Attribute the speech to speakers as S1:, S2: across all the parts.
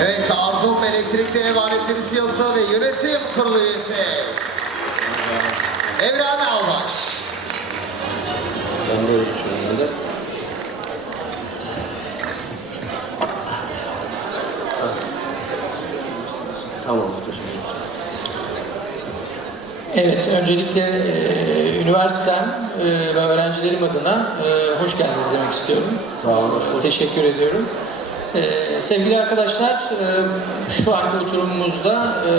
S1: Evet, Arzum Elektrikli Ev Aletleri CEO'su ve Yönetim Kurulu üyesi Evren Albaş.
S2: Ben de öyle düşünüyorum. Ben de. Tamam, teşekkür ederim.
S3: Evet, öncelikle e, üniversitem e, ve öğrencilerim adına e, hoş geldiniz demek istiyorum.
S2: Sağ olun, hoş bulduk.
S3: Teşekkür ediyorum. E, sevgili arkadaşlar, e, şu anki oturumumuzda e,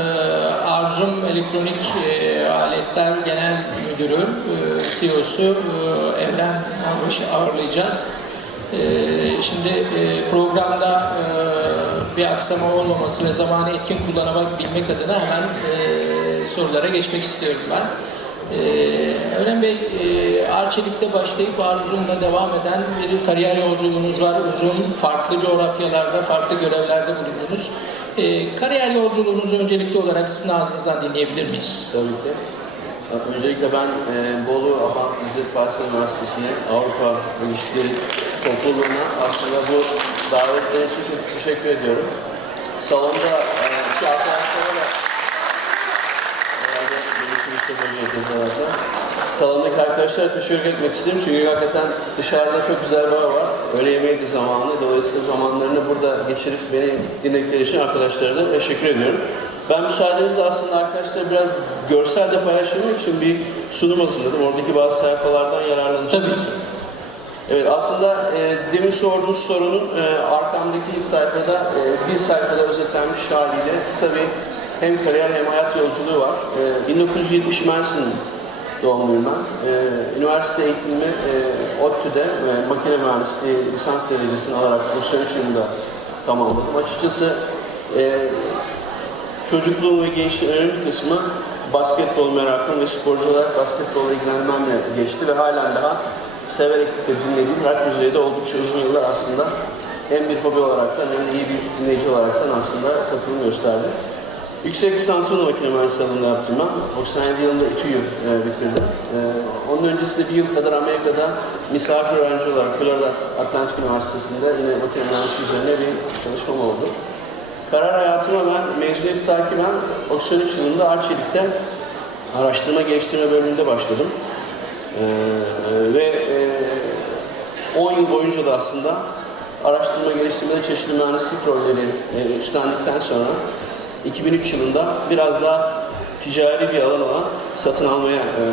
S3: Arzum Elektronik e, Aletler Genel Müdürü, e, CEO'su e, Evren Albaş'ı ağırlayacağız. E, şimdi e, programda e, bir aksama olmaması ve zamanı etkin kullanabilmek adına hemen e, sorulara geçmek istiyorum ben. Ee, Bey, e, Arçelik'te başlayıp Arzum'da devam eden bir kariyer yolculuğunuz var. Uzun, farklı coğrafyalarda, farklı görevlerde bulundunuz. Ee, kariyer yolculuğunuzu öncelikli olarak sizin ağzınızdan dinleyebilir miyiz?
S2: Tabii ki. Öncelikle ben e, Bolu Abant İzzet Baysal Üniversitesi'ne Avrupa İlişkileri Topluluğu'na aslında bu davetler için çok teşekkür ediyorum. Salonda e, arkadaşlara yapacak zaten. Salondaki arkadaşlara teşekkür etmek istedim çünkü hakikaten dışarıda çok güzel bir hava var. Öğle yemeği de zamanı. Dolayısıyla zamanlarını burada geçirip beni dinledikleri için arkadaşlara da teşekkür ediyorum. Ben müsaadenizle aslında arkadaşlar biraz görsel de paylaşmak için bir sunum hazırladım. Oradaki bazı sayfalardan yararlanacağım.
S3: Tabii ki.
S2: Evet aslında e, demin sorduğunuz sorunun e, arkamdaki sayfada e, bir sayfada özetlenmiş haliyle kısa bir hem kariyer hem hayat yolculuğu var. E, 1970 Mersin doğumluyum ben. E, üniversite eğitimimi e, ODTÜ'de e, makine mühendisliği lisans derecesini alarak 93 yılında tamamladım. Açıkçası e, çocukluğum ve gençliğin önemli kısmı basketbol merakım ve sporcu olarak basketbolla ilgilenmemle geçti ve halen daha severek de dinlediğim rock müziğe de oldukça uzun yıllar aslında hem bir hobi olaraktan hem de iyi bir dinleyici olaraktan aslında katılım gösterdi. Yüksek lisansını makine mühendisliği alanında yaptım ben. 97 yılında İTÜ'yü e, bitirdim. E, onun öncesinde bir yıl kadar Amerika'da misafir öğrenci olarak Florida Atlantic Üniversitesi'nde yine makine mühendisliği üzerine bir çalışmam oldu. Karar hayatıma ben mezuniyeti takiben 93 yılında Arçelik'te araştırma geliştirme bölümünde başladım. Ee, ve e, 10 yıl boyunca da aslında araştırma geliştirmede çeşitli mühendislik rolleri e, üstlendikten sonra 2003 yılında biraz daha ticari bir alan olan satın almaya e,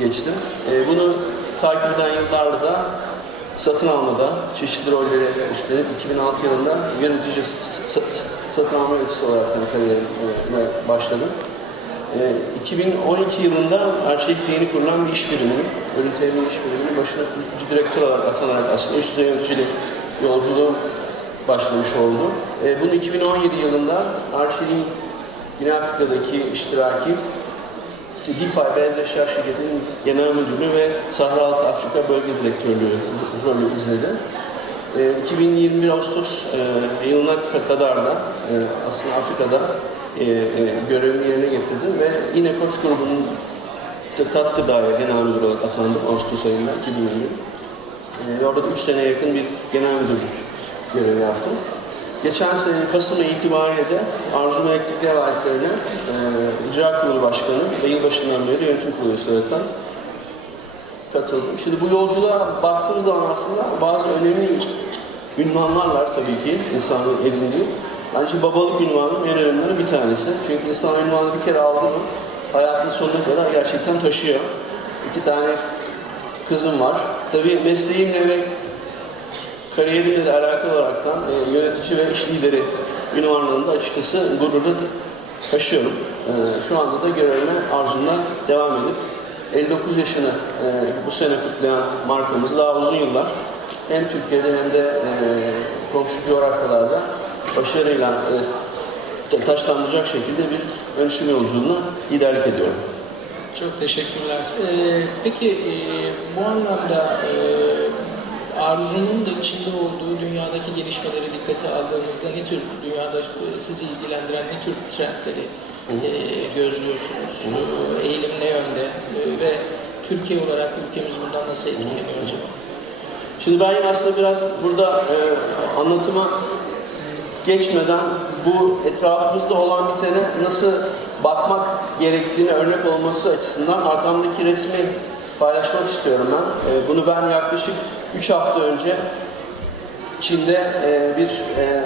S2: geçtim. E, bunu takip eden yıllarda da satın almada çeşitli rolleri üstlenip 2006 yılında yönetici satın alma yöneticisi olarak kariyerime başladım. Ee, 2012 yılında Arçelik'te yeni kurulan bir iş biriminin, ürün iş biriminin başına direktör olarak atanarak aslında üst düzey yöneticili yolculuğum başlamış oldu. Ee, bunu 2017 yılında Arçelik'in Güney Afrika'daki iştiraki DeFi beyaz eşya şirketinin genel müdürü ve Sahra Altı Afrika Bölge Direktörlüğü rolü izledi. Ee, 2021 Ağustos e, yılına kadar da e, aslında Afrika'da e, e, görevimi yerine getirdim ve yine Koç grubunun t- tat gıdaya genel müdür olarak atandım Ağustos ayında 2021. E, orada da 3 seneye yakın bir genel müdürlük görevi yaptım. Geçen sene Kasım itibariyle de Arzum Elektrikli Ev Aletlerine e, Kurulu Başkanı ve yılbaşından beri yönetim kurulu olarak katıldım. Şimdi bu yolculuğa baktığımız zaman aslında bazı önemli ünvanlar var tabii ki insanın edindiği. Bence babalık ünvanının en önemlilerinden bir tanesi. Çünkü insan ünvanı bir kere aldı mı hayatın sonuna kadar gerçekten taşıyor. İki tane kızım var. Tabii mesleğimle ve kariyerimle de alakalı olaraktan e, yönetici ve iş lideri ünvanlarını da açıkçası gururla taşıyorum. E, şu anda da görevime arzumla devam edip 59 yaşını e, bu sene kutlayan markamızı daha uzun yıllar hem Türkiye'de hem de e, komşu coğrafyalarda başarıyla e, taşlandıracak şekilde bir dönüşüm yolculuğuna liderlik ediyorum.
S3: Çok teşekkürler. Ee, peki e, bu anlamda e, Arzu'nun da içinde olduğu dünyadaki gelişmeleri dikkate aldığınızda ne tür dünyada e, sizi ilgilendiren ne tür trendleri e, gözlüyorsunuz? E, eğilim ne yönde? E, ve Türkiye olarak ülkemiz bundan nasıl etkileniyor acaba?
S2: Şimdi ben aslında biraz burada e, anlatıma geçmeden bu etrafımızda olan bitene nasıl bakmak gerektiğine örnek olması açısından arkamdaki resmi paylaşmak istiyorum ben. Ee, Bunu ben yaklaşık 3 hafta önce Çin'de e, bir e,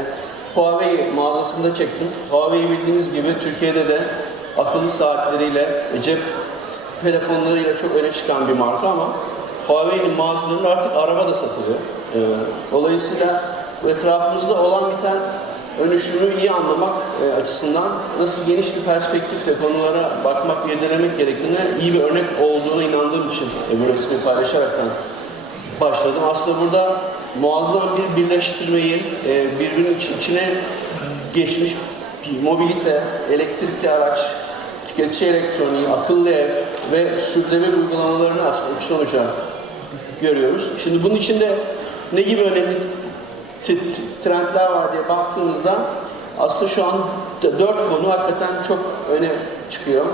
S2: Huawei mağazasında çektim. Huawei bildiğiniz gibi Türkiye'de de akıllı saatleriyle, e, cep telefonlarıyla çok öne çıkan bir marka ama Huawei'nin mağazalarında artık araba da satılıyor. E, dolayısıyla etrafımızda olan biten dönüşümü iyi anlamak e, açısından nasıl geniş bir perspektifle konulara bakmak, irdelemek gerektiğine iyi bir örnek olduğunu inandığım için e, bu resmi paylaşaraktan başladım. Aslında burada muazzam bir birleştirmeyi, e, birbirinin iç- içine geçmiş mobilite, elektrikli araç, tüketici elektroniği, akıllı ev ve sürdürülebilir uygulamalarını aslında uçtan uca görüyoruz. Şimdi bunun içinde ne gibi önemli trendler var diye baktığımızda aslında şu an dört konu hakikaten çok öne çıkıyor.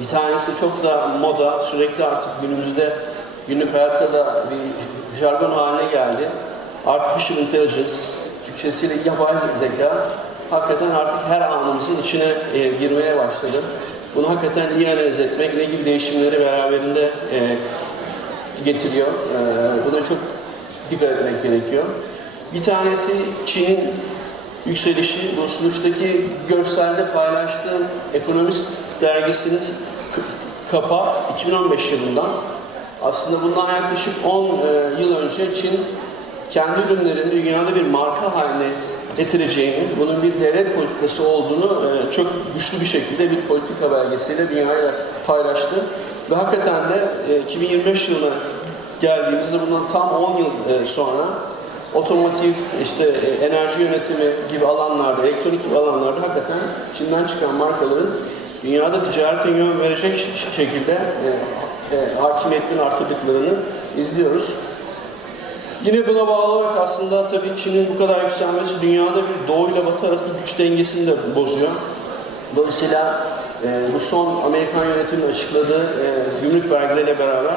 S2: Bir tanesi çok da moda, sürekli artık günümüzde günlük hayatta da bir jargon haline geldi. Artificial Intelligence, Türkçesiyle yapay zeka hakikaten artık her anımızın içine e, girmeye başladı. Bunu hakikaten iyi analiz etmek, ne gibi değişimleri beraberinde e, getiriyor. E, buna çok dikkat etmek gerekiyor. Bir tanesi Çin'in yükselişi, bu sunuştaki görselde paylaştığım Ekonomist dergisinin kapağı 2015 yılından. Aslında bundan yaklaşık 10 e, yıl önce Çin kendi ürünlerini dünyada bir marka haline getireceğini, bunun bir devlet politikası olduğunu e, çok güçlü bir şekilde bir politika belgesiyle dünyayla paylaştı. Ve hakikaten de e, 2025 yılına geldiğimizde bundan tam 10 yıl e, sonra otomotiv, işte e, enerji yönetimi gibi alanlarda, elektronik gibi alanlarda hakikaten Çin'den çıkan markaların dünyada ticarete yön verecek şekilde e, e, hakimiyetlerini artırdıklarını izliyoruz. Yine buna bağlı olarak aslında tabii Çin'in bu kadar yükselmesi dünyada bir doğu ile batı arasında güç dengesini de bozuyor. Dolayısıyla e, bu son Amerikan yönetiminin açıkladığı e, gümrük vergileriyle beraber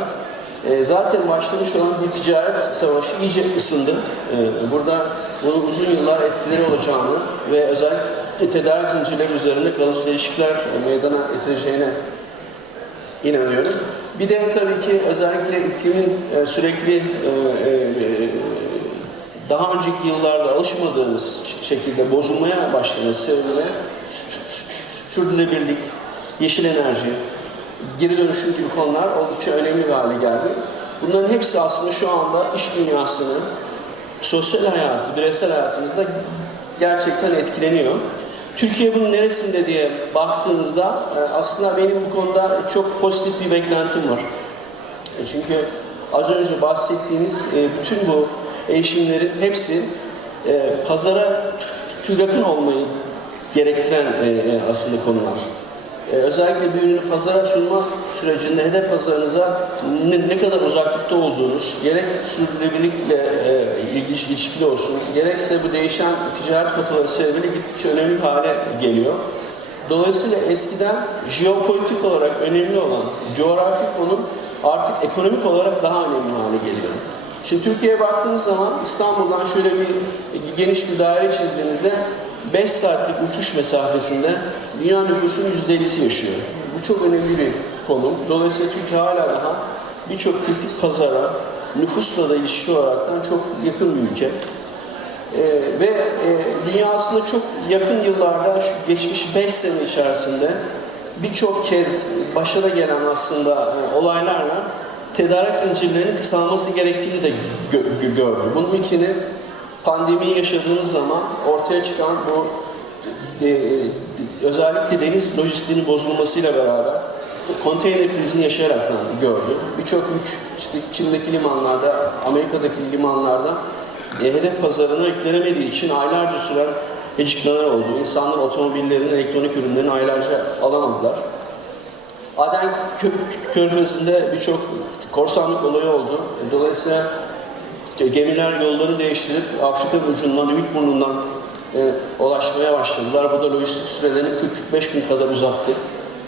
S2: e, zaten başlamış olan bir ticaret savaşı iyice ısındı. E, burada bunun uzun yıllar etkileri olacağını ve özellikle tedarik zincirleri üzerinde kalıcı değişiklikler meydana getireceğine inanıyorum. Bir de tabii ki özellikle iklimin e, sürekli e, e, daha önceki yıllarda alışmadığımız şekilde bozulmaya başlaması sebebiyle sürdürülebilirlik, yeşil enerji, geri dönüşüm gibi konular oldukça önemli bir hale geldi. Bunların hepsi aslında şu anda iş dünyasını, sosyal hayatı, bireysel hayatımızda gerçekten etkileniyor. Türkiye bunun neresinde diye baktığınızda e, aslında benim bu konuda çok pozitif bir beklentim var. E, Çünkü az önce bahsettiğiniz e, bütün bu eğitimlerin hepsi pazara ç- ç- yakın olmayı gerektiren aslında konular. E, özellikle bir ürünü pazara sunma sürecinde hedef pazarınıza ne, ne kadar uzaklıkta olduğunuz, gerek sürdürülebilirlikle e, ilgili ilişkili olsun, gerekse bu değişen ticaret kotaları sebebiyle gittikçe önemli hale geliyor. Dolayısıyla eskiden jeopolitik olarak önemli olan coğrafi konum artık ekonomik olarak daha önemli hale geliyor. Şimdi Türkiye'ye baktığınız zaman İstanbul'dan şöyle bir geniş bir daire çizdiğinizde 5 saatlik uçuş mesafesinde dünya nüfusunun %50'si yaşıyor. Bu çok önemli bir konum. Dolayısıyla Türkiye hala daha birçok kritik pazara nüfusla da ilişki olaraktan çok yakın bir ülke. Ee, ve e, dünya çok yakın yıllarda, şu geçmiş 5 sene içerisinde birçok kez başa da gelen aslında e, olaylarla tedarik zincirlerinin kısalması gerektiğini de gö- gö- gördüm. Bunun ilkini pandemiyi yaşadığımız zaman ortaya çıkan bu e, e, özellikle deniz lojistiğinin bozulmasıyla beraber konteyner krizini yaşayaraktan gördüm. Birçok yük işte Çin'deki limanlarda, Amerika'daki limanlarda e, hedef pazarına yüklenemediği için aylarca süren gecikmeler oldu. İnsanlar otomobillerin, elektronik ürünlerini aylarca alamadılar. Aden Kö- Körfezi'nde birçok korsanlık olayı oldu. Dolayısıyla gemiler yollarını değiştirip Afrika ucundan, Ümit burnundan e, ulaşmaya başladılar. Bu da lojistik sürelerini 40-45 gün kadar uzattı.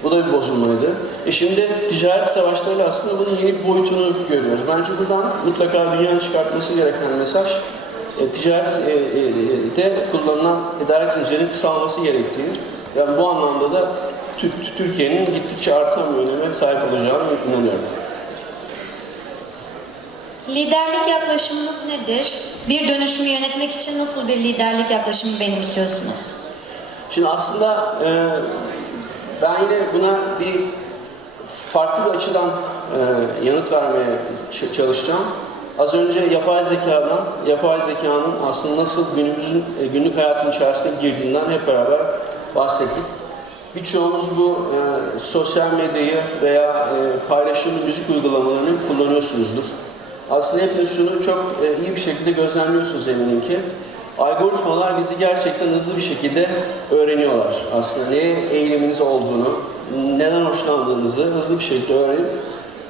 S2: Bu da bir bozulmaydı. E şimdi ticaret savaşlarıyla aslında bunun yeni bir boyutunu görüyoruz. Bence buradan mutlaka dünyanın çıkartması gereken mesaj e, ticaret e, e, kullanılan tedarik zincirinin kısalması gerektiğini, yani bu anlamda da Tü- Tü- Türkiye'nin gittikçe artan bir öneme sahip olacağını inanıyorum.
S4: Liderlik yaklaşımınız nedir? Bir dönüşümü yönetmek için nasıl bir liderlik yaklaşımı benimsiyorsunuz?
S2: Şimdi aslında e, ben yine buna bir farklı bir açıdan e, yanıt vermeye çalışacağım. Az önce yapay zekadan, yapay zekanın aslında nasıl günümüzün e, günlük hayatın içerisine girdiğinden hep beraber bahsettik. Birçoğunuz bu e, sosyal medyayı veya e, paylaşımlı müzik uygulamalarını kullanıyorsunuzdur. Aslında hepiniz şunu çok e, iyi bir şekilde gözlemliyorsunuz eminim ki. Algoritmalar bizi gerçekten hızlı bir şekilde öğreniyorlar. Aslında neye eğiliminiz olduğunu, neden hoşlandığınızı hızlı bir şekilde öğrenip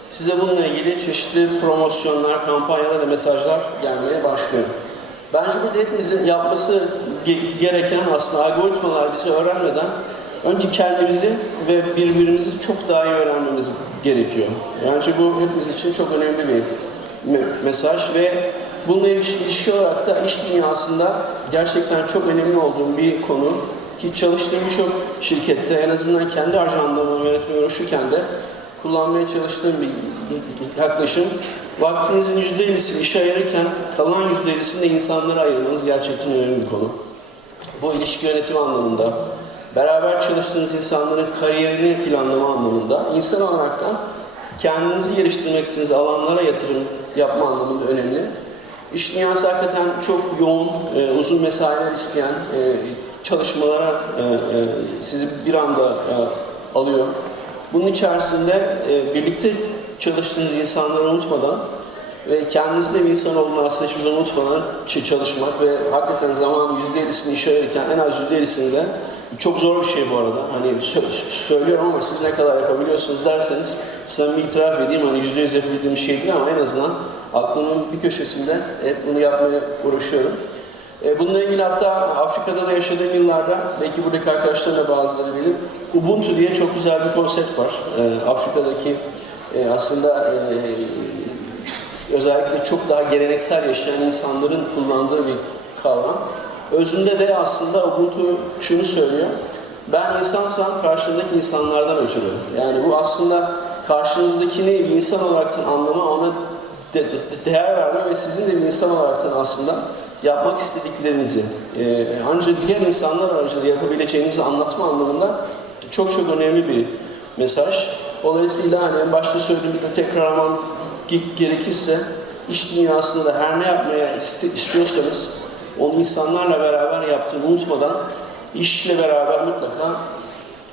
S2: size bununla ilgili çeşitli promosyonlar, kampanyalar ve mesajlar gelmeye başlıyor. Bence burada hepimizin yapması ge- gereken aslında algoritmalar bizi öğrenmeden önce kendimizi ve birbirimizi çok daha iyi öğrenmemiz gerekiyor. Bence bu hepimiz için çok önemli bir mesaj ve bununla ilişki, olarak da iş dünyasında gerçekten çok önemli olduğum bir konu ki çalıştığım birçok şirkette en azından kendi ajandamı yönetmeye uğraşırken de kullanmaya çalıştığım bir yaklaşım vaktinizin %50'sini işe ayırırken kalan %50'sini de insanlara ayırmanız gerçekten önemli bir konu. Bu ilişki yönetimi anlamında, beraber çalıştığınız insanların kariyerini planlama anlamında, insan olaraktan kendinizi geliştirmek istediğiniz alanlara yatırım yapma anlamında önemli. İş dünyası hakikaten çok yoğun, e, uzun mesailer isteyen e, çalışmalara e, e, sizi bir anda e, alıyor. Bunun içerisinde e, birlikte çalıştığınız insanları unutmadan ve kendinizde bir insan olduğunu aslında hiçbir zaman unutmadan çalışmak ve hakikaten zaman %50'sini işe verirken en az %50'sini de çok zor bir şey bu arada. Hani sö- söylüyorum ama siz ne kadar yapabiliyorsunuz derseniz samimi itiraf edeyim hani %100 yapabildiğim bir şey değil ama en azından aklımın bir köşesinde hep bunu yapmaya uğraşıyorum. E, Bununla ilgili hatta Afrika'da da yaşadığım yıllarda, belki buradaki arkadaşlarım da bazıları bilir, Ubuntu diye çok güzel bir konsept var. E, Afrika'daki e, aslında özellikle çok daha geleneksel yaşayan insanların kullandığı bir kavram. Özünde de aslında Ubuntu şunu söylüyor, ben insansam karşımdaki insanlardan ötürü. Yani bu aslında karşınızdakini bir insan olarak anlama, ona de- de- değer verme ve sizin de bir insan olarak aslında yapmak istediklerinizi e, ancak diğer insanlar aracılığıyla yapabileceğinizi anlatma anlamında çok çok önemli bir mesaj. Dolayısıyla hani en başta söylediğimde de ge- gerekirse iş dünyasında da her ne yapmaya istiyorsanız onu insanlarla beraber yaptığını unutmadan işle beraber mutlaka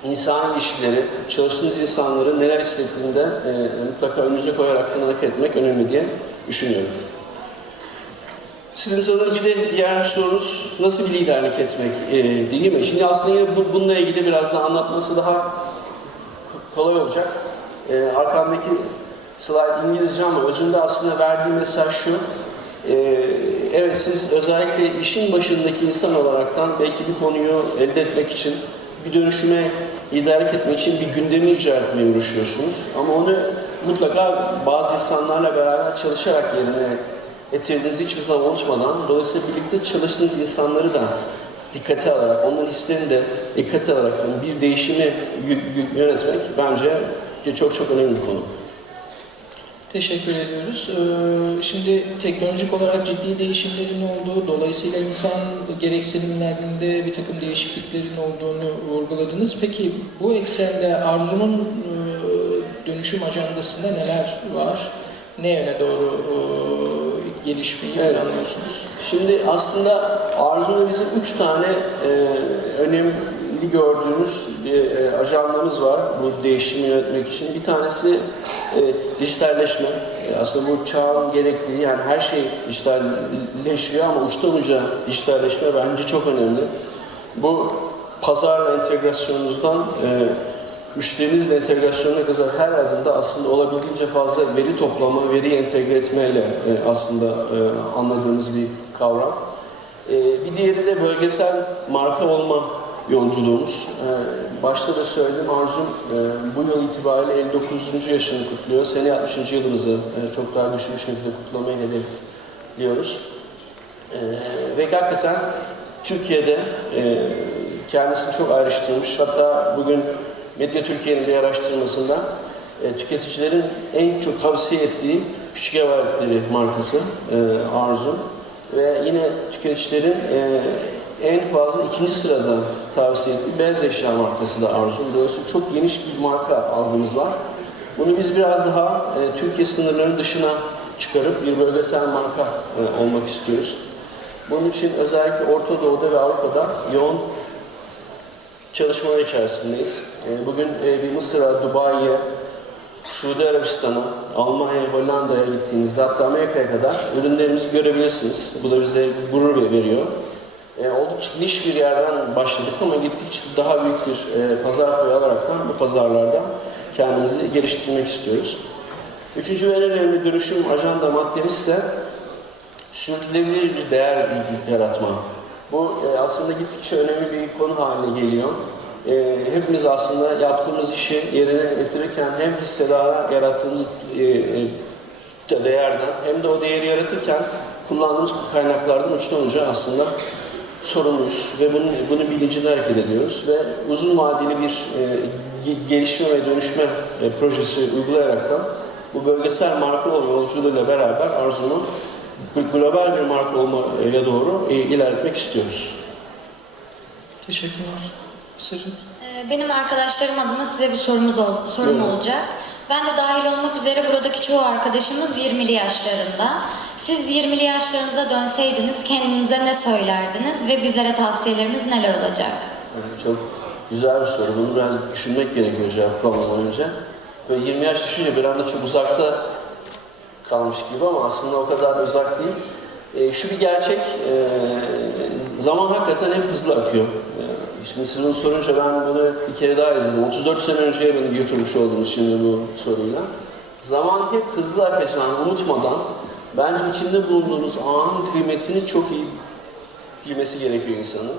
S2: insan ilişkileri, çalıştığınız insanların neler istediğini de e, mutlaka önünüze koyarak hareket etmek önemli diye düşünüyorum. Sizin sanırım bir de diğer sorunuz nasıl bir liderlik etmek e, değil mi? Şimdi aslında yine bu, bununla ilgili biraz daha anlatması daha kolay olacak. E, arkamdaki slide İngilizce ama özünde aslında verdiği mesaj şu. E, evet siz özellikle işin başındaki insan olaraktan belki bir konuyu elde etmek için bir dönüşüme liderlik etmek için bir gündemi icra etmeye uğraşıyorsunuz. Ama onu mutlaka bazı insanlarla beraber çalışarak yerine getirdiğinizi hiçbir zaman unutmadan, dolayısıyla birlikte çalıştığınız insanları da dikkate alarak, onların hislerini de dikkate alarak bir değişimi yönetmek bence çok çok önemli bir konu.
S3: Teşekkür ediyoruz. Ee, Şimdi teknolojik olarak ciddi değişimlerin olduğu, dolayısıyla insan gereksinimlerinde bir takım değişikliklerin olduğunu vurguladınız. Peki bu eksende Arzu'nun e, dönüşüm ajandasında neler var? Ne yöne doğru e, gelişmeyi
S2: Evet.
S3: planlıyorsunuz?
S2: Şimdi aslında Arzu'da bizim üç tane e, önemli gördüğümüz bir e, ajandamız var bu değişimi yönetmek için. Bir tanesi e, dijitalleşme. E, aslında bu çağın gerekliliği yani her şey dijitalleşiyor ama uçtan uca dijitalleşme bence çok önemli. Bu pazarla entegrasyonunuzdan e, müşterinizle entegrasyonuna kadar her adımda aslında olabildiğince fazla veri toplama, veriyi entegre etmeyle e, aslında e, anladığımız bir kavram. E, bir diğeri de bölgesel marka olma yolculuğumuz. E, başta da söyledim Arzum e, bu yıl itibariyle 59. yaşını kutluyor. Sene 60. yılımızı e, çok daha güçlü bir şekilde kutlamayı hedefliyoruz. Ee, ve hakikaten Türkiye'de e, kendisini çok ayrıştırmış. Hatta bugün Medya Türkiye'nin bir araştırmasında e, tüketicilerin en çok tavsiye ettiği küçük ev aletleri markası e, Arzu. Ve yine tüketicilerin e, en fazla ikinci sırada tavsiye ettiği beyaz eşya markası da Arzu. Dolayısıyla çok geniş bir marka algımız var. Bunu biz biraz daha e, Türkiye sınırlarının dışına çıkarıp bir bölgesel marka e, olmak istiyoruz. Bunun için özellikle Orta Doğu'da ve Avrupa'da yoğun çalışmalar içerisindeyiz. E, Bugün e, bir Mısır'a, Dubai'ye, Suudi Arabistan'a, Almanya'ya, Hollanda'ya gittiğinizde hatta Amerika'ya kadar ürünlerimizi görebilirsiniz. Bu da bize gurur veriyor. E, oldukça niş bir yerden başladık ama gittikçe daha büyük bir e, pazar payı alaraktan bu pazarlarda kendimizi geliştirmek istiyoruz. Üçüncü ve en önemli dönüşüm ajanda maddemiz ise sürdürülebilir bir değer yaratma. Bu e, aslında gittikçe önemli bir konu haline geliyor. E, hepimiz aslında yaptığımız işi yerine getirirken hem hissedara yarattığımız e, e, değerden hem de o değeri yaratırken kullandığımız kaynaklardan uçtan uca aslında sorumluyuz ve bunun, bunun bilincinde hareket ediyoruz ve uzun vadeli bir e, ge- gelişme ve dönüşme e, projesi uygulayaraktan bu bölgesel marka olma yolculuğuyla beraber Arzu'nun gl- global bir marka olmaya doğru e, ilerletmek istiyoruz.
S3: Teşekkürler. Sırrı.
S4: Ee, Benim arkadaşlarım adına size bir sorumuz ol- sorum
S2: Buyurun.
S4: olacak. Ben de dahil olmak üzere buradaki çoğu arkadaşımız 20'li yaşlarında. Siz 20'li yaşlarınıza dönseydiniz kendinize ne söylerdiniz ve bizlere tavsiyeleriniz neler olacak?
S2: Evet, çok güzel bir soru. Bunu biraz düşünmek gerekiyor cevaplamadan önce. Ve 20 yaş düşünce bir anda çok uzakta kalmış gibi ama aslında o kadar da uzak değil. E, şu bir gerçek, e, zaman hakikaten hep hızlı akıyor. Şimdi sizin sorunca ben bunu bir kere daha izledim. 34 sene önceye beni götürmüş oldunuz şimdi bu soruyla. Zaman hep hızlı akacağını unutmadan bence içinde bulunduğunuz anın kıymetini çok iyi bilmesi gerekiyor insanın.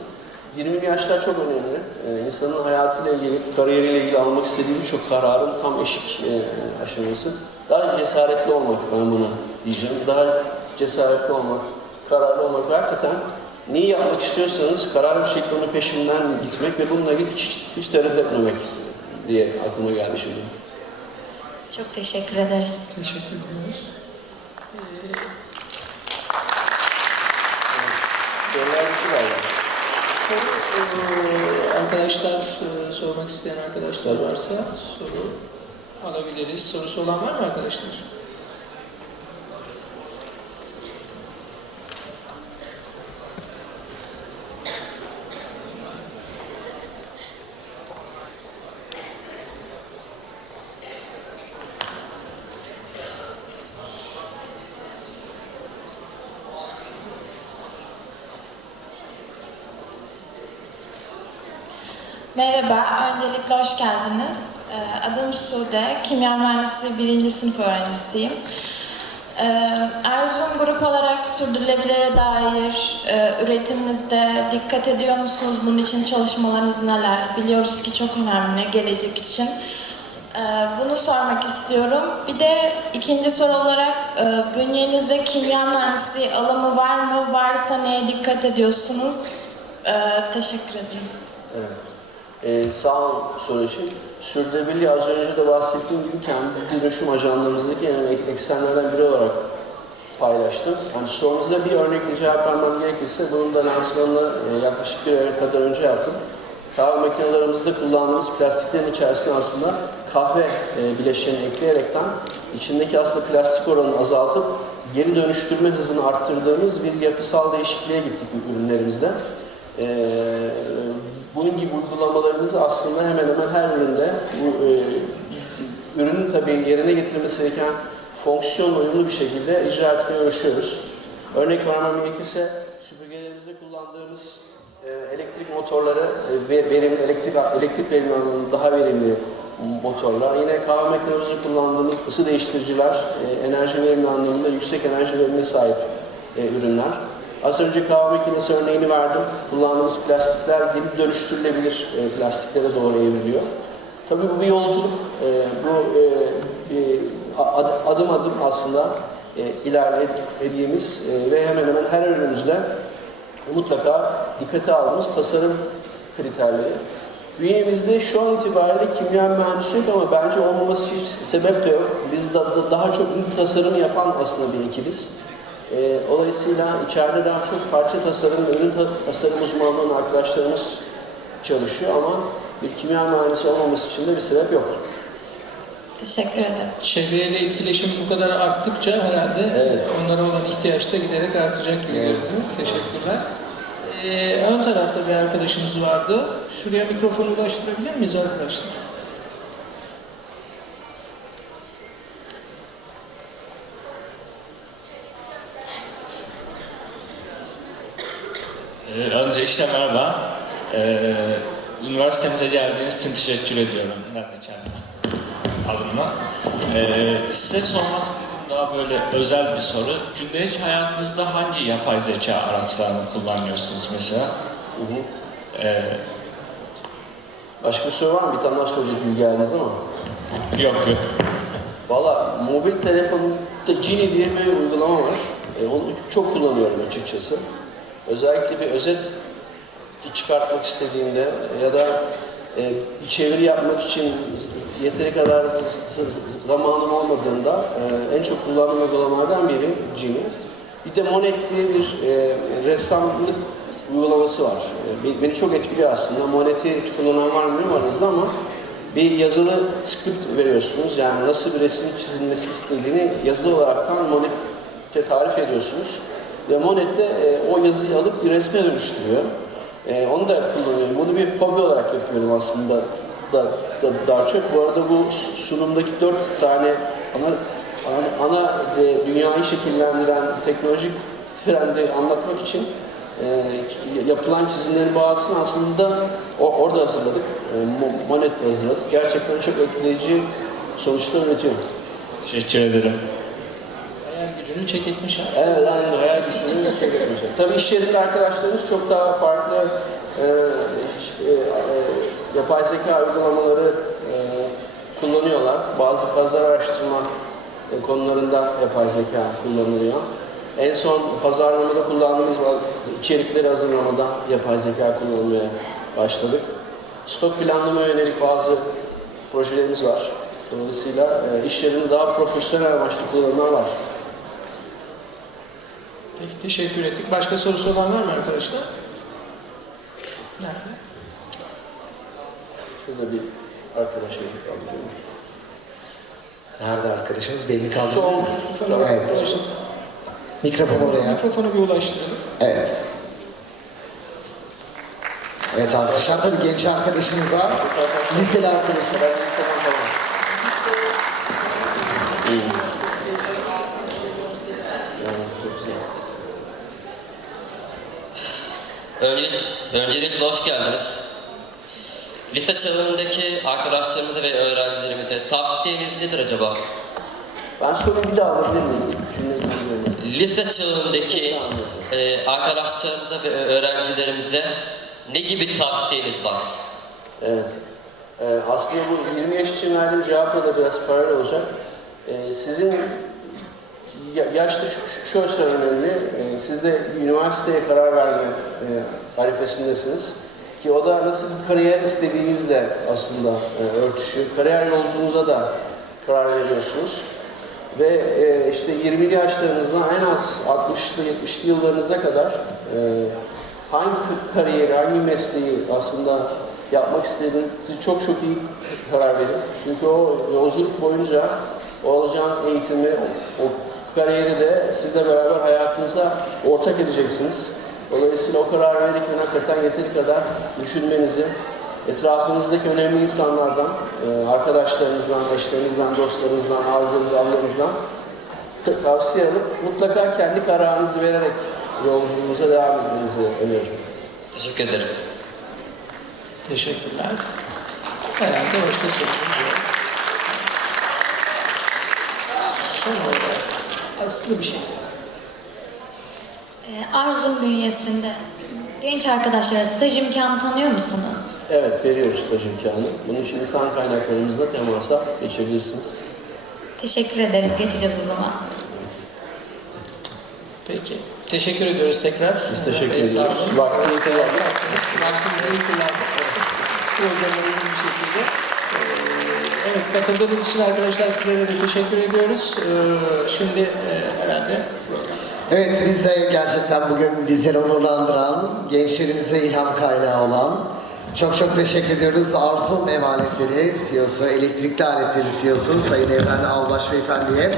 S2: 20 yaşlar çok önemli. Ee, insanın hayatıyla ilgili, kariyeriyle ilgili almak istediği birçok kararın tam eşik e, aşaması. Daha cesaretli olmak ben buna diyeceğim. Daha cesaretli olmak, kararlı olmak hakikaten neyi yapmak istiyorsanız kararlı bir şekilde onun peşinden gitmek ve bununla ilgili hiç, hiç, tereddüt etmemek diye aklıma geldi şimdi.
S4: Çok teşekkür ederiz.
S3: Teşekkür ediyoruz.
S2: Sorular bitti galiba.
S3: Soru, eee, arkadaşlar, eee, sormak isteyen arkadaşlar varsa soru alabiliriz. Sorusu olan var mı arkadaşlar?
S5: Merhaba, öncelikle hoş geldiniz. Ee, Adım Sude, kimya mühendisliği birinci sınıf öğrencisiyim. Ee, Erzurum grup olarak sürdürülebilire dair e, üretiminizde dikkat ediyor musunuz? Bunun için çalışmalarınız neler? Biliyoruz ki çok önemli gelecek için. Ee, Bunu sormak istiyorum. Bir de ikinci soru olarak e, bünyenizde kimya mühendisliği alımı var mı? Varsa neye dikkat ediyorsunuz? Teşekkür ederim.
S2: Evet. Sağ olun soru için. Sürdürülebilirliği az önce de bahsettiğim gibi kendi dönüşüm ajanlarımızdaki en önemli eksenlerden biri olarak paylaştım. Yani sorunuza bir örnekle cevap vermem gerekirse bunun da lansmanını e, yaklaşık bir ay kadar önce yaptım. Kahve makinelerimizde kullandığımız plastiklerin içerisine aslında kahve e, bileşenini ekleyerekten içindeki aslında plastik oranını azaltıp geri dönüştürme hızını arttırdığımız bir yapısal değişikliğe gittik ürünlerimizde. Ee, bunun gibi uygulamalarımızı aslında hemen hemen her üründe bu e, ürünün tabii yerine getirmesi gereken fonksiyonla uyumlu bir şekilde icra etmeye uğraşıyoruz. Örnek vermem gerekirse süpürgelerimizde kullandığımız e, elektrik motorları e, ve verimli elektrik elektrik verimi anlamında daha verimli motorlar. Yine kahve makinemizde kullandığımız ısı değiştiriciler e, enerji verimi anlamında yüksek enerji verimine sahip e, ürünler. Az önce kahve makinesi örneğini verdim. Kullandığımız plastikler geri dönüştürülebilir e, plastiklere doğru evriliyor. Tabii bu bir yolculuk. E, bu e, bir ad- adım adım aslında e, ilerlediğimiz e, ve hemen hemen her ürünümüzde mutlaka dikkate aldığımız tasarım kriterleri. Bünyemizde şu an itibariyle kimya mühendisi ama bence olmaması hiç sebep de yok. Biz da, da- daha çok ürün tasarımı yapan aslında bir ekibiz. Ee, dolayısıyla içeride daha çok parça tasarım, ürün ta- tasarım uzmanlarının arkadaşlarımız çalışıyor ama bir kimya mühendisi olmaması için de bir sebep yok.
S5: Teşekkür ederim.
S3: Çevreyle etkileşim bu kadar arttıkça herhalde
S2: Evet.
S3: onlara olan ihtiyaç da giderek artacak gibi görünüyor. Teşekkürler. Ee, ön tarafta bir arkadaşımız vardı. Şuraya mikrofonu ulaştırabilir miyiz arkadaşlar?
S6: Ee, Önce işte merhaba. Ee, üniversitemize geldiğiniz için teşekkür ediyorum. Ben de kendim adımla. Ee, size sormak istediğim daha böyle özel bir soru. Gündelik hayatınızda hangi yapay zeka araçlarını kullanıyorsunuz mesela? Ee,
S2: Başka bir soru var mı? Bir tane daha soracak gibi geldiniz ama.
S6: yok yok.
S2: Valla mobil telefonda Genie diye bir uygulama var. E, onu çok kullanıyorum açıkçası. Özellikle bir özet çıkartmak istediğimde ya da e, bir çeviri yapmak için yeteri kadar zamanım olmadığında e, en çok kullandığım uygulamalardan biri Genie. Bir de Monet diye bir e, ressamlık uygulaması var. E, be- beni çok etkiliyor aslında. Monet'i hiç kullanan var mı bilmiyorum aranızda ama bir yazılı script veriyorsunuz. Yani nasıl bir resim çizilmesi istediğini yazılı olaraktan Monet'te tarif ediyorsunuz. Ve Monet de e, o yazıyı alıp bir resme dönüştürüyor. E, onu da kullanıyorum. Bunu bir hobi olarak yapıyorum aslında da, da, daha çok. Bu arada bu su- sunumdaki dört tane ana ana, ana e, dünyayı şekillendiren teknolojik trendi anlatmak için e, yapılan çizimlerin bazısını aslında o, orada hazırladık. E, Mo- Monet'te hazırladık. Gerçekten çok etkileyici sonuçlar üretiyor.
S6: Teşekkür ederim.
S3: Hayal gücünü çekilmiş aslında.
S2: Evet, aynen hayal gücünü çok etmişler. Tabii iş yerinde arkadaşlarımız çok daha farklı e, e, e, yapay zeka uygulamaları e, kullanıyorlar. Bazı pazar araştırma e, konularında yapay zeka kullanılıyor. En son pazarlamada kullandığımız içerikleri hazırlamada yapay zeka kullanmaya başladık. Stok planlamaya yönelik bazı projelerimiz var. Dolayısıyla e, iş yerinde daha profesyonel amaçlı kullanımlar var.
S3: Peki teşekkür ettik. Başka sorusu olan var mı arkadaşlar? Nerede?
S2: Şurada bir arkadaşa alıyorum.
S1: Nerede arkadaşımız? Belli kaldı.
S2: Sol
S3: Mikrofonu
S1: Evet.
S3: ulaşın.
S1: Mikrofon oraya.
S3: Mikrofonu bir ulaştıralım.
S1: Evet. Evet arkadaşlar tabii genç arkadaşımıza, liseli arkadaşımız.
S2: Ben liseden falan. İyi. Yani çok güzel.
S7: Öncelik, öncelikle hoş geldiniz. Lise çağındaki arkadaşlarımıza ve öğrencilerimize tavsiyeniz nedir acaba?
S2: Ben soruyu bir daha alabilir miyim?
S7: Lise çağındaki e, arkadaşlarımıza ve öğrencilerimize ne gibi tavsiyeniz var?
S2: Evet. Ee, aslında bu 20 yaş için verdiğim cevapla da biraz paralel olacak. Ee, sizin ya- yaşta şu, şu, şu açıdan önemli. Ee, siz de üniversiteye karar verme e, arifesindesiniz. Ki o da nasıl bir kariyer istediğinizle aslında e, örtüşüyor. Kariyer yolculuğunuza da karar veriyorsunuz. Ve e, işte 20'li yaşlarınızdan en az 60'lı 70'li yıllarınıza kadar e, hangi kariyeri, hangi mesleği aslında yapmak istediğinizi çok çok iyi karar verin. Çünkü o yolculuk boyunca o alacağınız eğitimi, o kariyeri de sizle beraber hayatınıza ortak edeceksiniz. Dolayısıyla o karar verirken hakikaten yeteri kadar düşünmenizi, etrafınızdaki önemli insanlardan, e, arkadaşlarınızdan, eşlerinizden, dostlarınızdan, ablanız, ablanızdan t- tavsiye alıp mutlaka kendi kararınızı vererek yolculuğunuza devam etmenizi öneririm.
S7: Teşekkür ederim.
S3: Teşekkürler. Herhalde başka sorumuz yok. Son olarak aslı bir şey.
S4: Ee, Arzum bünyesinde genç arkadaşlara staj imkanı tanıyor musunuz?
S2: Evet, veriyoruz staj imkanı. Bunun için insan kaynaklarımızla temasa geçebilirsiniz.
S4: Teşekkür ederiz. Geçeceğiz o zaman.
S3: Peki. Teşekkür ediyoruz tekrar.
S2: Biz teşekkür
S3: sağ
S2: ediyoruz.
S3: olun.
S2: Vaktini kullandık.
S3: Vaktimizi iyi kullandık. Programı uygun bir şekilde. Evet, katıldığınız için arkadaşlar sizlere de teşekkür ediyoruz. Ee, Şimdi e, herhalde program.
S1: Evet biz de gerçekten bugün bizleri onurlandıran, gençlerimize ilham kaynağı olan çok çok teşekkür ediyoruz. Arzum Emanetleri CEO'su, Elektrikli Aletleri CEO'su Sayın Evren Albaş Beyefendi'ye.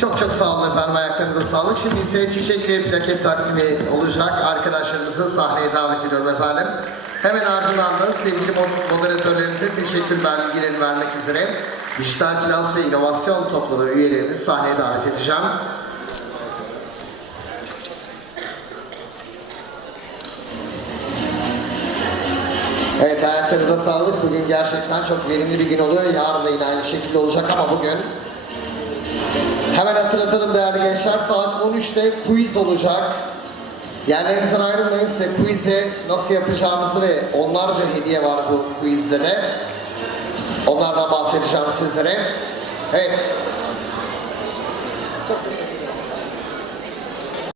S1: Çok çok sağ olun efendim, ayaklarınıza sağlık. Şimdi ise çiçek ve plaket takdimi olacak. Arkadaşlarımızı sahneye davet ediyorum efendim. Hemen ardından da sevgili mod- moderatörlerimize teşekkür belgelerini vermek üzere Dijital Finans ve İnovasyon Topluluğu üyelerimizi sahneye davet edeceğim. Evet ayaklarınıza sağlık. Bugün gerçekten çok verimli bir gün oluyor. Yarın da yine aynı şekilde olacak ama bugün hemen hatırlatalım değerli gençler. Saat 13'te quiz olacak. Yerlerinizden ayrılmayın. Size quiz'i nasıl yapacağımızı ve onlarca hediye var bu quizde de. Onlardan bahsedeceğim sizlere. Evet. Çok teşekkür